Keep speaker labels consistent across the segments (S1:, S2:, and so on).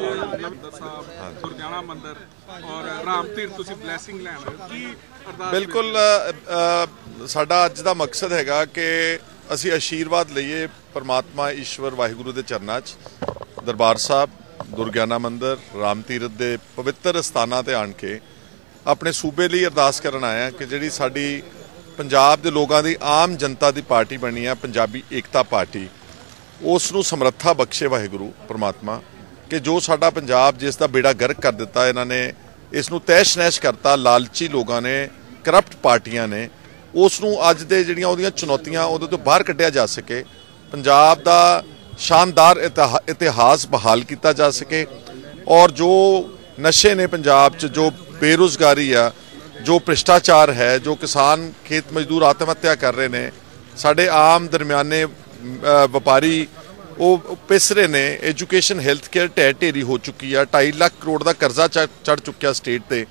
S1: ਨਵਿੰਦਰ ਸਾਹਿਬ ਦੁਰਗਿਆਣਾ ਮੰਦਿਰ ਔਰ ਰਾਮ ਤੀਰਥ ਤੁਸੀਂ ਬਲੇਸਿੰਗ ਲੈਣ ਕੀ ਅਰਦਾਸ
S2: ਬਿਲਕੁਲ ਸਾਡਾ ਅੱਜ ਦਾ ਮਕਸਦ ਹੈਗਾ ਕਿ ਅਸੀਂ ਆਸ਼ੀਰਵਾਦ ਲਈਏ ਪਰਮਾਤਮਾ ਈਸ਼ਵਰ ਵਾਹਿਗੁਰੂ ਦੇ ਚਰਨਾਂ 'ਚ। ਦਰਬਾਰ ਸਾਹਿਬ ਦੁਰਗਿਆਨਾ ਮੰਦਿਰ, ਰਾਮ ਤੀਰਥ ਦੇ ਪਵਿੱਤਰ ਸਥਾਨਾਂ ਤੇ ਆਣ ਕੇ ਆਪਣੇ ਸੂਬੇ ਲਈ ਅਰਦਾਸ ਕਰਨ ਆਇਆ ਕਿ ਜਿਹੜੀ ਸਾਡੀ ਪੰਜਾਬ ਦੇ ਲੋਕਾਂ ਦੀ ਆਮ ਜਨਤਾ ਦੀ ਪਾਰਟੀ ਬਣੀ ਹੈ ਪੰਜਾਬੀ ਏਕਤਾ ਪਾਰਟੀ, ਉਸ ਨੂੰ ਸਮਰੱਥਾ ਬਖਸ਼ੇ ਵਾਹਿਗੁਰੂ, ਪ੍ਰਮਾਤਮਾ। ਕਿ ਜੋ ਸਾਡਾ ਪੰਜਾਬ ਜਿਸ ਦਾ ਬੇੜਾ ਗਰਕ ਕਰ ਦਿੱਤਾ, ਇਹਨਾਂ ਨੇ ਇਸ ਨੂੰ ਤੈਸ਼ ਨੈਸ਼ ਕਰਤਾ, ਲਾਲਚੀ ਲੋਕਾਂ ਨੇ ਕਰਪਟ ਪਾਰਟੀਆਂ ਨੇ, ਉਸ ਨੂੰ ਅੱਜ ਦੇ ਜਿਹੜੀਆਂ ਉਹਦੀਆਂ ਚੁਣੌਤੀਆਂ ਉਹਦੇ ਤੋਂ ਬਾਹਰ ਕੱਢਿਆ ਜਾ ਸਕੇ, ਪੰਜਾਬ ਦਾ ਸ਼ਾਨਦਾਰ ਇਤਿਹਾ- ਇਤਿਹਾਸ ਬਹਾਲ ਕੀਤਾ ਜਾ ਸਕੇ ਔਰ ਜੋ ਨਸ਼ੇ ਨੇ ਪੰਜਾਬ 'ਚ, ਜੋ ਬੇਰੁਜ਼ਗਾਰੀ ਆ, ਜੋ ਭ੍ਰਿਸ਼ਟਾਚਾਰ ਹੈ, ਜੋ ਕਿਸਾਨ ਖੇਤ ਮਜ਼ਦੂਰ ਆਤਮ ਹੱਤਿਆ ਕਰ ਰਹੇ ਨੇ, ਸਾਡੇ ਆਮ ਦਰਮਿਆਨੇ ਵਪਾਰੀ ਉਹ ਪਿਸ ਰਹੇ ਨੇ ਐਜੂਕੇਸ਼ਨ ਹੈਲਥ ਕੇਅਰ ਢਹਿ ਢੇਰੀ ਹੋ ਚੁੱਕੀ ਆ 2.5 ਲੱਖ ਕਰੋੜ ਦਾ ਕਰਜ਼ਾ ਚੜ ਚੁੱਕਿਆ ਸਟੇਟ ਤੇ।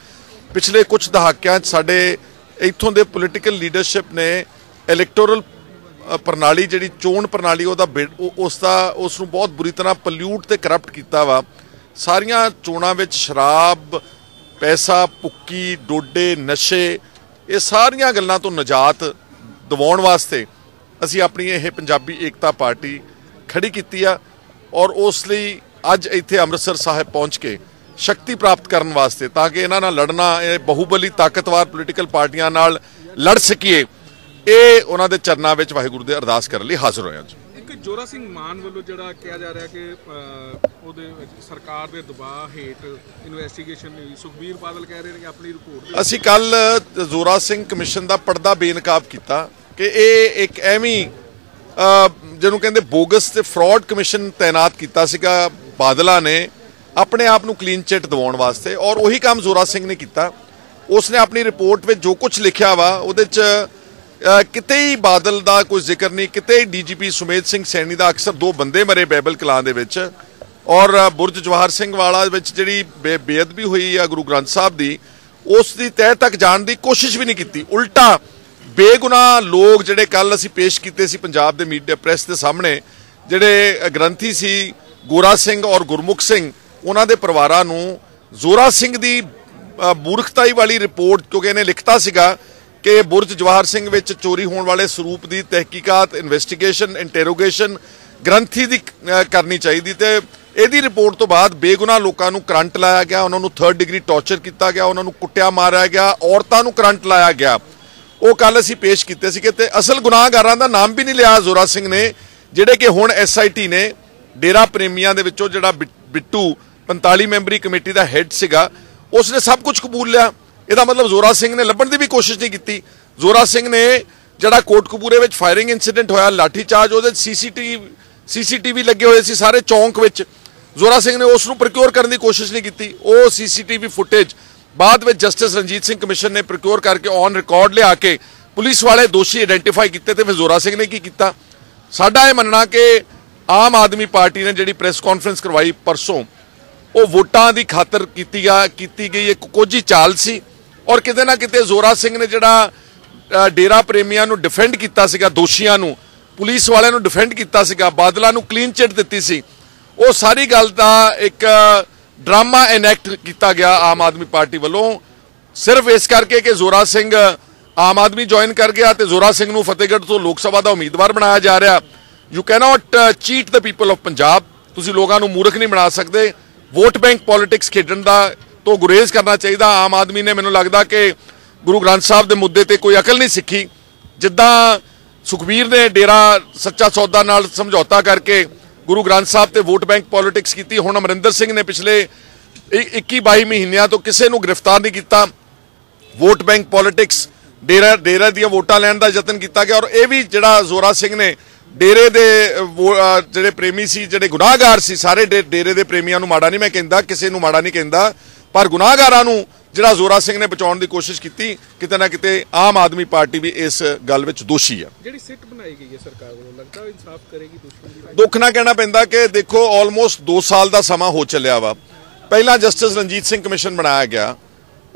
S2: ਪਿਛਲੇ ਕੁਝ ਦਹਾਕਿਆਂ 'ਚ ਸਾਡੇ ਇੱਥੋਂ ਦੇ ਪੋਲੀਟੀਕਲ ਲੀਡਰਸ਼ਿਪ ਨੇ ਇਲੈਕਟੋਰਲ ਪ੍ਰਣਾਲੀ ਜਿਹੜੀ ਚੋਣ ਪ੍ਰਣਾਲੀ, ਉਹਦਾ ਬਿ- ਉਹ- ਉਸ ਦਾ, ਉਸ ਨੂੰ ਬਹੁਤ ਬੁਰੀ ਤਰ੍ਹਾਂ ਪੋਲਿਊਟ ਤੇ ਕਰਪਟ ਕੀਤਾ ਵਾ। ਸਾਰੀਆਂ ਚੋਣਾਂ ਵਿੱਚ ਸ਼ਰਾਬ, ਪੈਸਾ ਪੁੱਕੀ ਡੋਡੇ, ਨਸ਼ੇ, ਇਹ ਸਾਰੀਆਂ ਗੱਲਾਂ ਤੋਂ ਨਿਜਾਤ ਦਿਵਾਉਣ ਵਾਸਤੇ ਅਸੀਂ ਆਪਣੀ ਇਹ ਪੰਜਾਬੀ ਏਕਤਾ ਪਾਰਟੀ ਖੜੀ ਕੀਤੀ ਆ ਔਰ ਉਸ ਲਈ ਅੱਜ ਇੱਥੇ ਅੰਮ੍ਰਿਤਸਰ ਸਾਹਿਬ ਪਹੁੰਚ ਕੇ ਸ਼ਕਤੀ ਪ੍ਰਾਪਤ ਕਰਨ ਵਾਸਤੇ ਤਾਂ ਕਿ ਇਹਨਾਂ ਨਾਲ ਲੜਨਾ ਇਹ ਬਹੁਬਲੀ ਤਾਕਤਵਰ ਪੋਲੀਟੀਕਲ ਪਾਰਟੀਆਂ ਨਾਲ ਲੜ ਸਕੀਏ। ਇਹ ਉਹਨਾਂ ਦੇ ਚਰਨਾਂ ਵਿੱਚ ਵਾਹਿਗੁਰੂ ਦੇ ਅਰਦਾਸ ਕਰਨ ਲਈ ਹਾਜ਼ਰ ਹੋਏ ਹਾਂ ਜੀ।
S1: ਇੱਕ ਜੋਰਾ ਸਿੰਘ ਮਾਨ ਵੱਲੋਂ ਜਿਹੜਾ ਕਿਹਾ ਜਾ ਰਿਹਾ ਕਿ ਉਹਦੇ ਸਰਕਾਰ ਦੇ ਦਬਾਅ ਹੇਠ ਇਨਵੈਸਟੀਗੇਸ਼ਨ ਹੋਈ ਸੁਖਬੀਰ ਬਾਦਲ ਕਹਿ ਰਹੇ ਨੇ ਕਿ ਆਪਣੀ ਰਿਪੋਰਟ
S2: ਅਸੀਂ ਕੱਲ ਜ਼ੋਰਾ ਸਿੰਘ ਕਮਿਸ਼ਨ ਦਾ ਪਰਦਾ ਬੇਨਕਾਬ ਕੀਤਾ ਕਿ ਇਹ ਇੱਕ ਐਵੇਂ ਜਿਹਨੂੰ ਕਹਿੰਦੇ ਬੋਗਸ ਤੇ ਫਰਾਡ ਕਮਿਸ਼ਨ ਤਾਇਨਾਤ ਕੀਤਾ ਸੀਗਾ ਬਾਦਲਾਂ ਨੇ, ਆਪਣੇ ਆਪ ਨੂੰ ਕਲੀਨ ਚਿੱਟ ਦਿਵਾਉਣ ਵਾਸਤੇ ਔਰ ਉਹੀ ਕੰਮ ਜ਼ੋਰਾ ਸਿੰਘ ਨੇ ਕੀਤਾ। ਉਸਨੇ ਆਪਣੀ ਰਿਪੋਰਟ ਵਿੱਚ ਜੋ ਕੁਝ ਲਿਖਿਆ ਵਾ, ਉਹਦੇ 'ਚ ਕਿਤੇ ਹੀ ਬਾਦਲ ਦਾ ਕੋਈ ਜ਼ਿਕਰ ਨਹੀਂ, ਕਿਤੇ ਹੀ ਡੀਜੀਪੀ ਸੁਮੇਧ ਸਿੰਘ ਸੈਣੀ ਦਾ ਅਕਸਰ ਦੋ ਬੰਦੇ ਮਰੇ ਬੈਬਲ ਕਲਾਂ ਦੇ ਵਿੱਚ ਔਰ ਬੁਰਜ ਜਵਾਹਰ ਸਿੰਘ ਵਾਲਾ ਵਿੱਚ ਜਿਹੜੀ ਬੇ- ਬੇਅਦਬੀ ਹੋਈ ਆ ਗੁਰੂ ਗ੍ਰੰਥ ਸਾਹਿਬ ਦੀ, ਉਸ ਦੀ ਤਹਿ ਤੱਕ ਜਾਣ ਦੀ ਕੋਸ਼ਿਸ਼ ਵੀ ਨਹੀਂ ਕੀਤੀ। ਉਲਟਾ ਬੇਗੁਨਾਹ ਲੋਕ ਜਿਹੜੇ ਕੱਲ ਅਸੀਂ ਪੇਸ਼ ਕੀਤੇ ਸੀ ਪੰਜਾਬ ਦੇ ਮੀਡੀਆ ਪ੍ਰੈਸ ਦੇ ਸਾਹਮਣੇ, ਜਿਹੜੇ ਗ੍ਰੰਥੀ ਸੀ ਗੋਰਾ ਸਿੰਘ ਔਰ ਗੁਰਮੁਖ ਸਿੰਘ, ਉਹਨਾਂ ਦੇ ਪਰਿਵਾਰਾਂ ਨੂੰ ਜ਼ੋਰਾ ਸਿੰਘ ਦੀ ਮੂਰਖਤਾਈ ਵਾਲੀ ਰਿਪੋਰਟ ਕਿਉਂਕਿ ਇਹਨੇ ਲਿਖਤਾ ਸੀਗਾ ਕਿ ਬੁਰਜ ਜਵਾਹਰ ਸਿੰਘ ਵਿੱਚ ਚੋਰੀ ਹੋਣ ਵਾਲੇ ਸਰੂਪ ਦੀ ਤਹਿਕੀਕਾਤ ਇਨਵੈਸਟੀਗੇਸ਼ਨ ਇੰਟਰੋਗੇਸ਼ਨ ਗ੍ਰੰਥੀ ਦੀ ਕਰਨੀ ਚਾਹੀਦੀ ਤੇ ਇਹਦੀ ਰਿਪੋਰਟ ਤੋਂ ਬਾਅਦ ਬੇਗੁਨਾਹ ਲੋਕਾਂ ਨੂੰ ਕਰੰਟ ਲਾਇਆ ਗਿਆ, ਉਹਨਾਂ ਨੂੰ 3rd ਡਿਗਰੀ ਟੌਰਚਰ ਕੀਤਾ ਗਿਆ, ਉਹਨਾਂ ਨੂੰ ਕੁੱਟਿਆ ਮਾਰਿਆ ਗਿਆ, ਔਰਤਾਂ ਨੂੰ ਕਰੰਟ ਲਾਇਆ ਗਿਆ। ਉਹ ਕੱਲ ਅਸੀਂ ਪੇਸ਼ ਕੀਤੇ ਸੀ ਕਿ ਤੇ ਅਸਲ ਗੁਨਾਹਗਾਰਾਂ ਦਾ ਨਾਮ ਵੀ ਨਹੀਂ ਲਿਆ ਜ਼ੋਰਾ ਸਿੰਘ ਨੇ, ਜਿਹੜੇ ਕਿ ਹੁਣ ਐਸਆਈਟੀ ਨੇ, ਡੇਰਾ ਪ੍ਰੇਮੀਆਂ ਦੇ ਵਿੱਚੋਂ ਜਿਹੜਾ ਬਿ- ਬਿੱਟੂ 45 ਮੈਂਬਰੀ ਕਮੇਟੀ ਦਾ ਹੈੱਡ ਸੀਗਾ ਉਸ ਨੇ ਸਭ ਕੁਝ ਕਬੂਲ ਲਿਆ। ਇਹਦਾ ਮਤਲਬ ਜ਼ੋਰਾ ਸਿੰਘ ਨੇ ਲੱਭਣ ਦੀ ਵੀ ਕੋਸ਼ਿਸ਼ ਨਹੀਂ ਕੀਤੀ। ਜ਼ੋਰਾ ਸਿੰਘ ਨੇ ਜਿਹੜਾ ਕੋਟਕਪੂਰੇ ਵਿੱਚ ਫਾਇਰਿੰਗ ਇਨਸੀਡੈਂਟ ਹੋਇਆ ਲਾਠੀ ਚਾਰਜ ਉਹਦੇ ਸੀਸੀਟੀਵੀ ਸੀਸੀਟੀਵੀ ਲੱਗੇ ਹੋਏ ਸੀ ਸਾਰੇ ਚੌਂਕ ਵਿੱਚ। ਜ਼ੋਰਾ ਸਿੰਘ ਨੇ ਉਸ ਨੂੰ ਪ੍ਰਕਿਉਰ ਕਰਨ ਦੀ ਕੋਸ਼ਿਸ਼ ਨਹੀਂ ਕੀਤੀ। ਉਹ ਸੀਸੀਟੀਵੀ ਫੁਟੇਜ ਬਾਅਦ ਵਿੱਚ ਜਸਟਿਸ ਰਣਜੀਤ ਸਿੰਘ ਕਮਿਸ਼ਨ ਨੇ ਪ੍ਰਕਿਉਰ ਕਰਕੇ ਔਨ ਰਿਕਾਰਡ ਲਿਆ ਕੇ ਪੁਲਿਸ ਵਾਲੇ ਦੋਸ਼ੀ ਆਇਡੈਂਟੀਫਾਈ ਕੀਤੇ ਤੇ ਫਿਰ ਜ਼ੋਰਾ ਸਿੰਘ ਨੇ ਕੀ ਕੀਤਾ? ਸਾਡਾ ਇਹ ਮੰਨਣਾ ਕਿ ਆਮ ਆਦਮੀ ਪਾਰਟੀ ਨੇ ਜਿਹੜੀ ਪ੍ਰੈਸ ਕਾਨਫਰੰਸ ਕਰਵਾਈ ਪਰਸੋਂ, ਉਹ ਵੋਟਾਂ ਦੀ ਖਾਤਰ ਕੀਤੀ ਆ ਕੀਤੀ ਗਈ, ਇੱਕ ਕੋਝੀ ਚਾਲ ਸੀ ਔਰ ਕਿਤੇ ਨਾ ਕਿਤੇ ਜ਼ੋਰਾ ਸਿੰਘ ਨੇ ਜਿਹੜਾ ਡੇਰਾ ਪ੍ਰੇਮੀਆਂ ਨੂੰ ਡਿਫੈਂਡ ਕੀਤਾ ਸੀਗਾ, ਦੋਸ਼ੀਆਂ ਨੂੰ, ਪੁਲਿਸ ਵਾਲਿਆਂ ਨੂੰ ਡਿਫੈਂਡ ਕੀਤਾ ਸੀਗਾ, ਬਾਦਲਾਂ ਨੂੰ ਕਲੀਨ ਚਿੱਟ ਦਿੱਤੀ ਸੀ। ਉਹ ਸਾਰੀ ਗੱਲ ਦਾ ਇੱਕ ਡਰਾਮਾ ਇਨੈਕਟ ਕੀਤਾ ਗਿਆ ਆਮ ਆਦਮੀ ਪਾਰਟੀ ਵੱਲੋਂ। ਸਿਰਫ ਇਸ ਕਰਕੇ ਕਿ ਜ਼ੋਰਾ ਸਿੰਘ ਆਮ ਆਦਮੀ ਜੁਆਇਨ ਕਰ ਗਿਆ ਤੇ ਜ਼ੋਰਾ ਸਿੰਘ ਨੂੰ ਫਤਿਹਗੜ੍ਹ ਤੋਂ ਲੋਕ ਸਭਾ ਦਾ ਉਮੀਦਵਾਰ ਬਣਾਇਆ ਜਾ ਰਿਹਾ। You cannot cheat the people of Punjab ਤੁਸੀਂ ਲੋਕਾਂ ਨੂੰ ਮੂਰਖ ਨਹੀਂ ਬਣਾ ਸਕਦੇ। ਵੋਟ ਬੈਂਕ ਪੋਲਿਟਿਕਸ ਖੇਡਣ ਦਾ ਤੋਂ ਗੁਰੇਜ਼ ਕਰਨਾ ਚਾਹੀਦਾ। ਆਮ ਆਦਮੀ ਨੇ ਮੈਨੂੰ ਲੱਗਦਾ ਕਿ ਗੁਰੂ ਗ੍ਰੰਥ ਸਾਹਿਬ ਦੇ ਮੁੱਦੇ ਤੇ ਕੋਈ ਅਕਲ ਨਹੀਂ ਸਿੱਖੀ। ਜਿੱਦਾਂ ਸੁਖਬੀਰ ਨੇ ਡੇਰਾ ਸੱਚਾ ਸੌਦਾ ਨਾਲ ਸਮਝੌਤਾ ਕਰਕੇ ਗੁਰੂ ਗ੍ਰੰਥ ਸਾਹਿਬ ਤੇ ਵੋਟ ਬੈਂਕ ਪੋਲਿਟਿਕਸ ਕੀਤੀ। ਹੁਣ ਅਮਰਿੰਦਰ ਸਿੰਘ ਨੇ ਪਿਛਲੇ 21 22 ਮਹੀਨਿਆਂ ਤੋਂ ਕਿਸੇ ਨੂੰ ਗ੍ਰਿਫਤਾਰ ਨਹੀਂ ਕੀਤਾ। Vote bank politics Dera Dera ਦੀਆਂ ਵੋਟਾਂ ਲੈਣ ਦਾ ਯਤਨ ਕੀਤਾ ਗਿਆ ਔਰ ਇਹ ਵੀ ਜਿਹੜਾ ਜ਼ੋਰਾ ਸਿੰਘ ਨੇ ਡੇਰੇ ਦੇ, ਵੋ- ਜਿਹੜੇ ਪ੍ਰੇਮੀ ਸੀ, ਜਿਹੜੇ ਗੁਨਾਹਗਾਰ ਸੀ, ਸਾਰੇ ਡੇ- ਡੇਰੇ ਦੇ ਪ੍ਰੇਮੀਆਂ ਨੂੰ ਮਾੜਾ ਨਹੀਂ ਮੈਂ ਕਹਿੰਦਾ, ਕਿਸੇ ਨੂੰ ਮਾੜਾ ਨਹੀਂ ਕਹਿੰਦਾ। ਪਰ ਗੁਨਾਹਗਾਰਾਂ ਨੂੰ ਜਿਹੜਾ ਜ਼ੋਰਾ ਸਿੰਘ ਨੇ ਬਚਾਉਣ ਦੀ ਕੋਸ਼ਿਸ਼ ਕੀਤੀ ਕਿਤੇ ਨਾ ਕਿਤੇ ਆਮ ਆਦਮੀ ਪਾਰਟੀ ਵੀ ਇਸ ਗੱਲ ਵਿੱਚ ਦੋਸ਼ੀ ਆ।
S1: ਜਿਹੜੀ ਸਿੱਟ ਬਣਾਈ ਗਈ ਹੈ ਸਰਕਾਰ ਵੱਲੋਂ ਲੱਗਦਾ ਇਨਸਾਫ ਕਰੇਗੀ ਦੁਸ਼ਮਣ ਦੀ
S2: ਦੁੱਖ ਨਾ ਕਹਿਣਾ ਪੈਂਦਾ ਕਿ ਦੇਖੋ ਆਲਮੋਸਟ 2 ਸਾਲ ਦਾ ਸਮਾਂ ਹੋ ਚੱਲਿਆ ਵਾ। ਪਹਿਲਾਂ ਜਸਟਿਸ ਰਣਜੀਤ ਸਿੰਘ ਕਮਿਸ਼ਨ ਬਣਾਇਆ ਗਿਆ।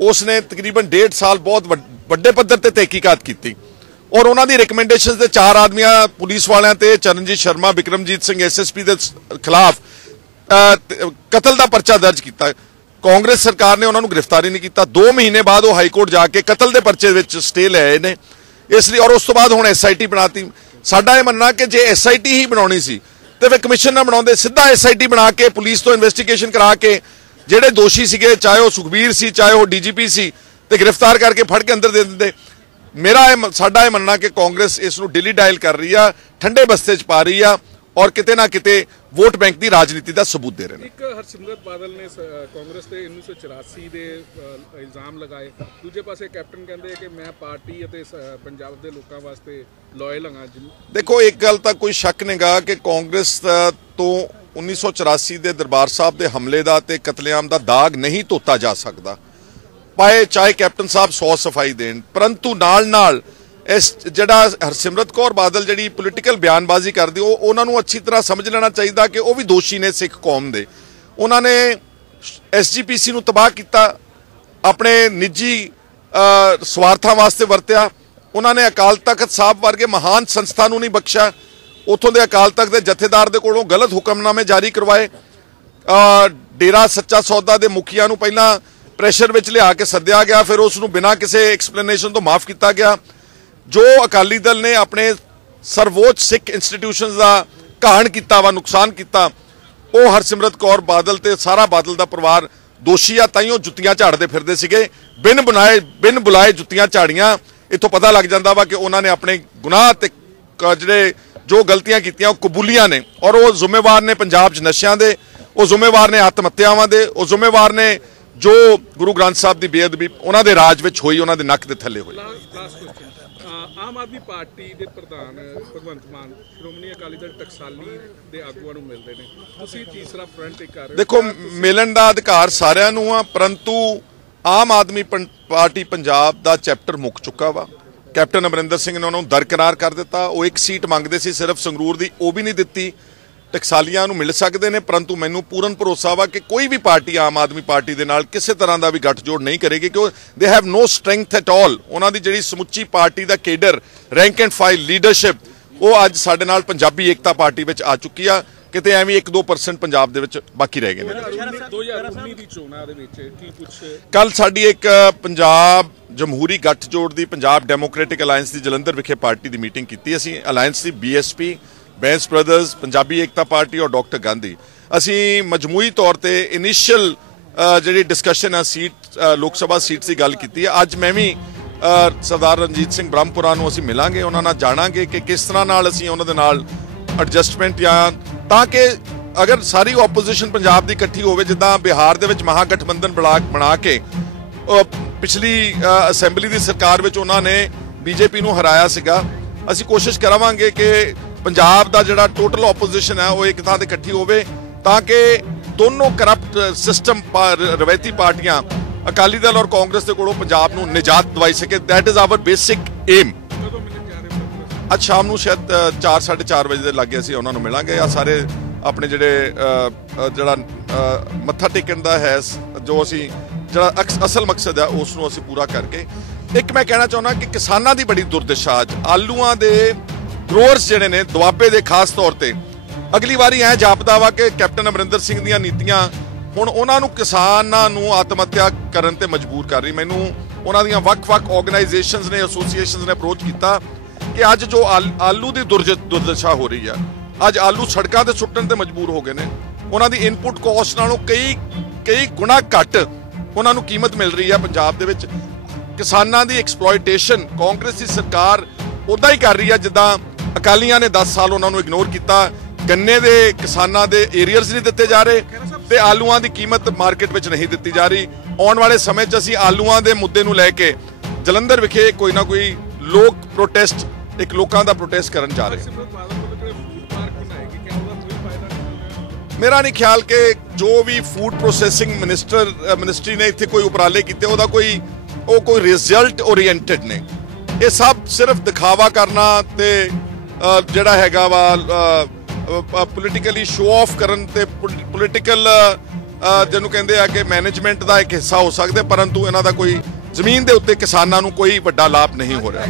S2: ਉਸ ਨੇ ਤਕਰੀਬਨ 1.5 ਸਾਲ ਬਹੁਤ ਵੱਡ- ਪੱਧਰ ਤੇ ਤਹਿਕੀਕਾਤ ਕੀਤੀ। ਔਰ ਉਹਨਾਂ ਦੀ ਰეკਮੈਂਡੇਸ਼ਨਸ ਦੇ ਚਾਰ ਆਦਮੀਆਂ ਪੁਲਿਸ ਵਾਲਿਆਂ ਤੇ ਚਰਨਜੀਤ ਸ਼ਰਮਾ ਵਿਕਰਮਜੀਤ ਸਿੰਘ ਐਸਐਸਪੀ ਦੇ ਖਿਲਾਫ ਤ- ਕਤਲ ਦਾ ਪਰਚਾ ਦਰਜ ਕੀਤਾ। ਕਾਂਗਰਸ ਸਰਕਾਰ ਨੇ ਉਹਨਾਂ ਨੂੰ ਗ੍ਰਿਫਤਾਰੀ ਨਹੀਂ ਕੀਤਾ। 2 ਮਹੀਨੇ ਬਾਅਦ ਉਹ ਹਾਈ ਕੋਰਟ ਜਾ ਕੇ ਕਤਲ ਦੇ ਪਰਚੇ ਵਿੱਚ ਸਟੇ ਲੈ ਆਏ ਨੇ। ਇਸ ਲਈ ਔਰ ਉਸ ਤੋਂ ਬਾਅਦ ਹੁਣ ਐਸਆਈਟੀ ਬਣਾਤੀ। ਸਾਡਾ ਇਹ ਮੰਨਣਾ ਕਿ ਜੇ ਐਸਆਈਟੀ ਹੀ ਬਣਾਉਣੀ ਸੀ, ਤੇ ਫਿਰ ਕਮਿਸ਼ਨ ਨਾ ਬਣਾਉਂਦੇ, ਸਿੱਧਾ ਐਸਆਈਟੀ ਬਣਾ ਕੇ ਪੁਲਿਸ ਤੋਂ ਇਨਵੈਸਟੀਗੇਸ਼ਨ ਕਰਾ ਕੇ ਜਿਹੜੇ ਦੋਸ਼ੀ ਸੀਗੇ, ਚਾਹੇ ਉਹ ਸੁਖਬੀਰ ਸੀ, ਚਾਹੇ ਉਹ ਡੀਜੀਪੀ ਸੀ, ਤੇ ਗ੍ਰਿਫਤਾਰ ਕਰਕੇ ਫੜ ਕੇ ਅੰਦਰ ਦੇ ਦਿੰਦੇ। ਮੇਰਾ ਇਹ ਮ- ਸਾਡਾ ਇਹ ਮੰਨਣਾ ਕਿ ਕਾਂਗਰਸ ਇਸ ਨੂੰ ਡਿਲੀ ਡਾਇਲ ਕਰ ਰਹੀ ਆ, ਠੰਡੇ ਬਸਤੇ 'ਚ ਪਾ ਰਹੀ ਆ। ਔਰ ਕਿਤੇ ਨਾ ਕਿਤੇ ਵੋਟ ਬੈਂਕ ਦੀ ਰਾਜਨੀਤੀ ਦਾ ਸਬੂਤ ਦੇ ਰਹੇ ਨੇ।
S1: ਇੱਕ ਹਰਸਿਮਰਤ ਬਾਦਲ ਨੇ ਕਾਂਗਰਸ ਤੇ 1984 ਦੇ ਇਲਜ਼ਾਮ ਲਗਾਏ। ਦੂਜੇ ਪਾਸੇ ਕੈਪਟਨ ਕਹਿੰਦੇ ਕਿ ਮੈਂ ਪਾਰਟੀ ਅਤੇ ਪੰਜਾਬ ਦੇ ਲੋਕਾਂ ਵਾਸਤੇ ਲਾਇਲ ਹਾਂ
S2: ਦੇਖੋ ਇੱਕ ਗੱਲ ਤਾਂ ਕੋਈ ਸ਼ੱਕ ਨਹੀਂਗਾ ਕਿ ਕਾਂਗਰਸ ਤੋਂ 1984 ਦੇ ਦਰਬਾਰ ਸਾਹਿਬ ਦੇ ਹਮਲੇ ਦਾ ਤੇ ਕਤਲੇਆਮ ਦਾ ਦਾਗ ਨਹੀਂ ਧੋਤਾ ਜਾ ਸਕਦਾ। ਪਾਏ ਚਾਹੇ ਕੈਪਟਨ ਸਾਹਿਬ ਸੌ ਸਫ਼ਾਈ ਦੇਣ ਪਰੰਤੂ ਨਾਲ ਨਾਲ ਇਸ ਜਿਹੜਾ ਹਰਸਿਮਰਤ ਕੌਰ ਬਾਦਲ ਜਿਹੜੀ ਪੋਲੀਟੀਕਲ ਬਿਆਨਬਾਜ਼ੀ ਕਰਦੀ, ਉਹ ਉਹਨਾਂ ਨੂੰ ਅੱਛੀ ਤਰ੍ਹਾਂ ਸਮਝ ਲੈਣਾ ਚਾਹੀਦਾ ਕਿ ਉਹ ਵੀ ਦੋਸ਼ੀ ਨੇ ਸਿੱਖ ਕੌਮ ਦੇ। ਉਹਨਾਂ ਨੇ ਐਸਜੀਪੀਸੀ ਨੂੰ ਤਬਾਹ ਕੀਤਾ, ਆਪਣੇ ਨਿੱਜੀ ਸਵਾਰਥਾਂ ਵਾਸਤੇ ਵਰਤਿਆ। ਉਹਨਾਂ ਨੇ ਅਕਾਲ ਤਖਤ ਸਾਹਿਬ ਵਰਗੇ ਮਹਾਨ ਸੰਸਥਾ ਨੂੰ ਨਹੀਂ ਬਖਸ਼ਿਆ। ਉਥੋਂ ਦੇ ਅਕਾਲ ਤਖਤ ਦੇ ਜਥੇਦਾਰ ਦੇ ਕੋਲੋਂ ਗਲਤ ਹੁਕਮਨਾਮੇ ਜਾਰੀ ਕਰਵਾਏ। ਡੇਰਾ ਸੱਚਾ ਸੌਦਾ ਦੇ ਮੁਖੀਆਂ ਨੂੰ ਪਹਿਲਾਂ ਪ੍ਰੈਸ਼ਰ ਵਿੱਚ ਲਿਆ ਕੇ ਸੱਦਿਆ ਗਿਆ, ਫਿਰ ਉਸ ਨੂੰ ਬਿਨਾਂ ਕਿਸੇ ਐਕਸਪਲੇਨੇਸ਼ਨ ਤੋਂ ਮਾਫ ਕੀਤਾ ਗਿਆ। ਜੋ ਅਕਾਲੀ ਦਲ ਨੇ ਆਪਣੇ ਸਰਵੋੱਚ ਸਿੱਖ ਇੰਸਟੀਟਿਊਸ਼ਨਸ ਦਾ ਘਾਣ ਕੀਤਾ ਵਾ, ਨੁਕਸਾਨ ਕੀਤਾ, ਉਹ ਹਰਸਿਮਰਤ ਕੌਰ ਬਾਦਲ ਤੇ ਸਾਰਾ ਬਾਦਲ ਦਾ ਪਰਿਵਾਰ ਦੋਸ਼ੀ ਆ ਤਾਈਓ ਜੁੱਤੀਆਂ ਝਾੜਦੇ ਫਿਰਦੇ ਸੀਗੇ। ਬਿਨ ਬੁਲਾਏ ਬਿਨ ਬੁਲਾਏ ਜੁੱਤੀਆਂ ਝਾੜੀਆਂ, ਇੱਥੋਂ ਪਤਾ ਲੱਗ ਜਾਂਦਾ ਵਾ ਕਿ ਉਹਨਾਂ ਨੇ ਆਪਣੇ ਗੁਨਾਹ ਤੇ ਜਿਹੜੇ ਜੋ ਗਲਤੀਆਂ ਕੀਤੀਆਂ, ਉਹ ਕਬੂਲੀਆਂ ਨੇ। ਔਰ ਉਹ ਜ਼ਿੰਮੇਵਾਰ ਨੇ ਪੰਜਾਬ 'ਚ ਨਸ਼ਿਆਂ ਦੇ, ਉਹ ਜ਼ਿੰਮੇਵਾਰ ਨੇ ਆਤਮ ਹੱਤਿਆਵਾਂ ਦੇ, ਉਹ ਜ਼ਿੰਮੇਵਾਰ ਨੇ ਜੋ ਗੁਰੂ ਗ੍ਰੰਥ ਸਾਹਿਬ ਦੀ ਬੇਅਦਬੀ ਉਹਨਾਂ ਦੇ ਰਾਜ ਵਿੱਚ ਹੋਈ, ਉਹਨਾਂ ਦੇ ਨੱਕ ਦੇ ਥੱਲੇ ਹੋਈ।
S1: ਆਮ ਆਦਮੀ ਪਾਰਟੀ ਦੇ ਪ੍ਰਧਾਨ ਭਗਵੰਤ ਮਾਨ ਸ਼੍ਰੋਮਣੀ ਅਕਾਲੀ ਦਲ ਟਕਸਾਲੀ ਦੇ ਆਗੂਆਂ ਨੂੰ ਮਿਲਦੇ ਨੇ। ਤੁਸੀਂ ਤੀਸਰਾ ਫਰੰਟ ਇੱਕ ਕਰ ਰਹੇ ਹੋ।
S2: ਦੇਖੋ ਮਿਲਣ ਦਾ ਅਧਿਕਾਰ ਸਾਰਿਆਂ ਨੂੰ ਆ ਪਰੰਤੂ ਆਮ ਆਦਮੀ ਪਾਰਟੀ ਪੰਜਾਬ ਦਾ ਚੈਪਟਰ ਮੁੱਕ ਚੁੱਕਾ ਵਾ। ਕੈਪਟਨ ਅਮਰਿੰਦਰ ਸਿੰਘ ਨੇ ਉਹਨਾਂ ਨੂੰ ਦਰਕਰਾਰ ਕਰ ਦਿੱਤਾ। ਉਹ ਇੱਕ ਸੀਟ ਮੰਗਦੇ ਸੀ ਸਿਰਫ ਸੰਗਰੂਰ ਦੀ ਉਹ ਵੀ ਨਹੀਂ ਦਿੱਤੀ। ਟਕਸਾਲੀਆਂ ਨੂੰ ਮਿਲ ਸਕਦੇ ਨੇ ਪਰੰਤੂ ਮੈਨੂੰ ਪੂਰਨ ਭਰੋਸਾ ਵਾ ਕਿ ਕੋਈ ਵੀ ਪਾਰਟੀ ਆਮ ਆਦਮੀ ਪਾਰਟੀ ਦੇ ਨਾਲ ਕਿਸੇ ਤਰ੍ਹਾਂ ਦਾ ਵੀ ਗੱਠਜੋੜ ਨਹੀਂ ਕਰੇਗੀ ਕਿਉਂ? They have no strength at all ਉਹਨਾਂ ਦੀ ਜਿਹੜੀ ਸਮੁੱਚੀ party the cadre rank and file leadership ਉਹ ਅੱਜ ਸਾਡੇ ਨਾਲ ਪੰਜਾਬੀ ਏਕਤਾ ਪਾਰਟੀ ਵਿੱਚ ਆ ਚੁੱਕੀ ਆ। ਕਿਤੇ ਐਵੇਂ 1-2% ਪੰਜਾਬ ਦੇ ਵਿੱਚ ਬਾਕੀ ਰਹਿ ਗਏ ਨੇ।
S1: 2019 ਦੀ ਚੋਣਾਂ ਦੇ ਵਿੱਚ ਕੀ ਕੁਝ
S2: ਕੱਲ ਸਾਡੀ ਇੱਕ ਪੰਜਾਬ ਜਮਹੂਰੀ ਗੱਠਜੋੜ ਦੀ ਪੰਜਾਬ ਡੈਮੋਕ੍ਰੈਟਿਕ ਅਲਾਈਅੰਸ ਦੀ ਜਲੰਧਰ ਵਿਖੇ ਪਾਰਟੀ ਦੀ ਮੀਟਿੰਗ ਕੀਤੀ। ਅਸੀਂ ਅਲਾਈਅੰਸ ਦੀ BSP Bains brothers, Punjabi Ekta party ਔਰ ਡਾਕਟਰ ਗਾਂਧੀ। ਅਸੀਂ ਮਜਮੂਈ ਤੌਰ ਤੇ ਇਨੀਸ਼ੀਅਲ ਜਿਹੜੀ ਡਿਸਕਸ਼ਨ ਆ, ਸੀਟ ਲੋਕ ਸਭਾ ਸੀਟ ਦੀ ਗੱਲ ਕੀਤੀ ਹੈ ਅੱਜ ਮੈਂ ਵੀ ਸਰਦਾਰ ਰਣਜੀਤ ਸਿੰਘ ਬ੍ਰਹਮਪੁਰਾ ਨੂੰ ਅਸੀਂ ਮਿਲਾਂਗੇ, ਉਹਨਾਂ ਨਾਲ ਜਾਣਾਂਗੇ ਕਿ ਕਿਸ ਤਰ੍ਹਾਂ ਨਾਲ ਅਸੀਂ ਉਹਨਾਂ ਦੇ ਨਾਲ ਐਡਜਸਟਮੈਂਟ ਜਾਂ ਤਾਂ ਕਿ ਅਗਰ ਸਾਰੀ ਆਪੋਜੀਸ਼ਨ ਪੰਜਾਬ ਦੀ ਇਕੱਠੀ ਹੋਵੇ, ਜਿੱਦਾਂ ਬਿਹਾਰ ਦੇ ਵਿੱਚ ਮਹਾਗਠਬੰਧਨ ਬਣਾ ਬਣਾ ਕੇ ਪਿਛਲੀ ਅਸੈਂਬਲੀ ਦੀ ਸਰਕਾਰ ਵਿੱਚ ਉਹਨਾਂ ਨੇ ਬੀਜੇਪੀ ਨੂੰ ਹਰਾਇਆ ਸੀਗਾ। ਅਸੀਂ ਕੋਸ਼ਿਸ਼ ਕਰਾਵਾਂਗੇ ਕਿ ਪੰਜਾਬ ਦਾ ਜਿਹੜਾ ਟੋਟਲ ਆਪੋਜੀਸ਼ਨ ਹੈ, ਉਹ ਇੱਕ ਥਾਂ ਤੇ ਇਕੱਠੀ ਹੋਵੇ ਤਾਂ ਕਿ ਦੋਨੋਂ ਕਰਪਟ ਸਿਸਟਮ ਰਵਾਇਤੀ ਪਾਰਟੀਆਂ ਅਕਾਲੀ ਦਲ ਔਰ ਕਾਂਗਰਸ ਦੇ ਕੋਲੋਂ ਪੰਜਾਬ ਨੂੰ ਨਿਜਾਤ ਦਵਾਈ ਸਕੇ। That is our basic aim ਅੱਜ ਸ਼ਾਮ ਨੂੰ ਸ਼ਾਇਦ 4:30 ਵਜੇ ਦੇ ਲੱਗੇ ਅਸੀਂ ਉਹਨਾਂ ਨੂੰ ਮਿਲਾਂਗੇ। ਆ ਸਾਰੇ ਆਪਣੇ ਜਿਹੜੇ ਜਿਹੜਾ ਮੱਥਾ ਟੇਕਣ ਦਾ ਹੈ ਜੋ ਅਸੀਂ, ਜਿਹੜਾ ਅਕਸ- ਅਸਲ ਮਕਸਦ ਹੈ, ਉਸ ਨੂੰ ਅਸੀਂ ਪੂਰਾ ਕਰਕੇ। ਇੱਕ ਮੈਂ ਕਹਿਣਾ ਚਾਹੁੰਦਾ ਕਿ ਕਿਸਾਨਾਂ ਦੀ ਬੜੀ ਦੁਰਦਸ਼ਾ ਅੱਜ। ਆਲੂਆਂ ਦੇ ਗਰੋਅਰਸ ਜਿਹੜੇ ਨੇ ਦੁਆਬੇ ਦੇ ਖਾਸ ਤੌਰ ਤੇ, ਅਗਲੀ ਵਾਰੀ ਐ ਜਾਪਦਾ ਵਾ ਕਿ ਕੈਪਟਨ ਅਮਰਿੰਦਰ ਸਿੰਘ ਦੀਆਂ ਨੀਤੀਆਂ ਹੁਣ ਉਹਨਾਂ ਨੂੰ ਕਿਸਾਨਾਂ ਨੂੰ ਆਤਮ ਹੱਤਿਆ ਕਰਨ ਤੇ ਮਜਬੂਰ ਕਰ ਰਹੀ। ਮੈਨੂੰ ਉਹਨਾਂ ਦੀਆਂ ਵੱਖ-ਵੱਖ ਆਰਗੇਨਾਈਜੇਸ਼ਨਸ ਨੇ ਐਸੋਸੀਏਸ਼ਨਸ ਨੇ ਅਪਰੋਚ ਕੀਤਾ ਕਿ ਅੱਜ ਜੋ ਆਲ- ਆਲੂ ਦੀ ਦੁਰਜ- ਦੁਰਦਸ਼ਾ ਹੋ ਰਹੀ ਆ, ਅੱਜ ਆਲੂ ਸੜਕਾਂ ਤੇ ਸੁੱਟਣ ਤੇ ਮਜਬੂਰ ਹੋ ਗਏ ਨੇ। ਉਹਨਾਂ ਦੀ ਇਨਪੁਟ ਕਾਸਟ ਨਾਲੋਂ ਕਈ ਕਈ ਗੁਣਾ ਘੱਟ ਉਹਨਾਂ ਨੂੰ ਕੀਮਤ ਮਿਲ ਰਹੀ ਆ ਪੰਜਾਬ ਦੇ ਵਿੱਚ। ਕਿਸਾਨਾਂ ਦੀ ਐਕਸਪਲੋਇਟੇਸ਼ਨ ਕਾਂਗਰਸ ਦੀ ਸਰਕਾਰ ਉਦਾਂ ਹੀ ਕਰ ਰਹੀ ਆ, ਜਿੱਦਾਂ ਅਕਾਲੀਆਂ ਨੇ 10 ਸਾਲ ਉਹਨਾਂ ਨੂੰ ਇਗਨੋਰ ਕੀਤਾ। ਗੰਨੇ ਦੇ ਕਿਸਾਨਾਂ ਦੇ ਏਰੀਅਰਸ ਨਹੀਂ ਦਿੱਤੇ ਜਾ ਰਹੇ ਤੇ ਆਲੂਆਂ ਦੀ ਕੀਮਤ ਮਾਰਕੀਟ ਵਿੱਚ ਨਹੀਂ ਦਿੱਤੀ ਜਾ ਰਹੀ। ਆਉਣ ਵਾਲੇ ਸਮੇਂ 'ਚ ਅਸੀਂ ਆਲੂਆਂ ਦੇ ਮੁੱਦੇ ਨੂੰ ਲੈ ਕੇ ਜਲੰਧਰ ਵਿਖੇ ਕੋਈ ਨਾ ਕੋਈ ਲੋਕ ਪ੍ਰੋਟੈਸਟ ਇੱਕ ਲੋਕਾਂ ਦਾ ਪ੍ਰੋਟੈਸਟ ਕਰਨ ਜਾ ਰਹੇ ਹਾਂ। ਮੇਰਾ ਨਹੀਂ ਖਿਆਲ ਕਿ ਜੋ ਵੀ ਫੂਡ ਪ੍ਰੋਸੈਸਿੰਗ ਮਿਨਿਸਟਰ ਮਿਨਿਸਟਰੀ ਨੇ ਇੱਥੇ ਕੋਈ ਉਪਰਾਲੇ ਕੀਤੇ, ਉਹਦਾ ਕੋਈ, ਉਹ ਕੋਈ ਰਿਜ਼ਲਟ ਓਰੀਐਂਟਡ ਨੇ। ਇਹ ਸਭ ਸਿਰਫ ਦਿਖਾਵਾ ਕਰਨਾ ਤੇ ਜਿਹੜਾ ਹੈਗਾ ਵਾ ਪੋਲੀਟੀਕਲੀ ਸ਼ੋਅ ਆਫ ਕਰਨ ਤੇ ਪੋਲੀਟੀਕਲ ਜਿਹਨੂੰ ਕਹਿੰਦੇ ਆ ਕਿ ਮੈਨੇਜਮੈਂਟ ਦਾ ਇੱਕ ਹਿੱਸਾ ਹੋ ਸਕਦੇ, ਪਰੰਤੂ ਇਹਨਾਂ ਦਾ ਕੋਈ ਜ਼ਮੀਨ ਦੇ ਉੱਤੇ ਕਿਸਾਨਾਂ ਨੂੰ ਕੋਈ ਵੱਡਾ ਲਾਭ ਨਹੀਂ ਹੋ ਰਿਹਾ।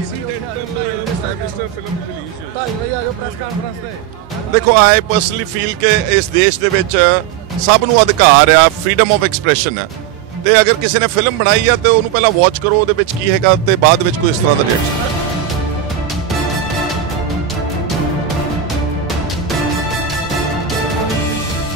S2: ਦੇਖੋ ਆਈ ਪਰਸਨਲੀ ਫੀਲ ਕਿ ਇਸ ਦੇਸ਼ ਦੇ ਵਿੱਚ ਸਭ ਨੂੰ ਅਧਿਕਾਰ ਆ ਫਰੀडम ਆਫ ਐਕਸਪ੍ਰੈਸ਼ਨ ਹੈ ਤੇ ਅਗਰ ਕਿਸੇ ਨੇ ਫਿਲਮ ਬਣਾਈ ਆ ਤੇ ਉਹਨੂੰ ਪਹਿਲਾਂ ਵਾਚ ਕਰੋ, ਉਹਦੇ ਵਿੱਚ ਕੀ ਹੈਗਾ ਤੇ ਬਾਅਦ ਵਿੱਚ ਕੋਈ ਇਸ ਤਰ੍ਹਾਂ ਦਾ ਰਿਐਕਸ਼ਨ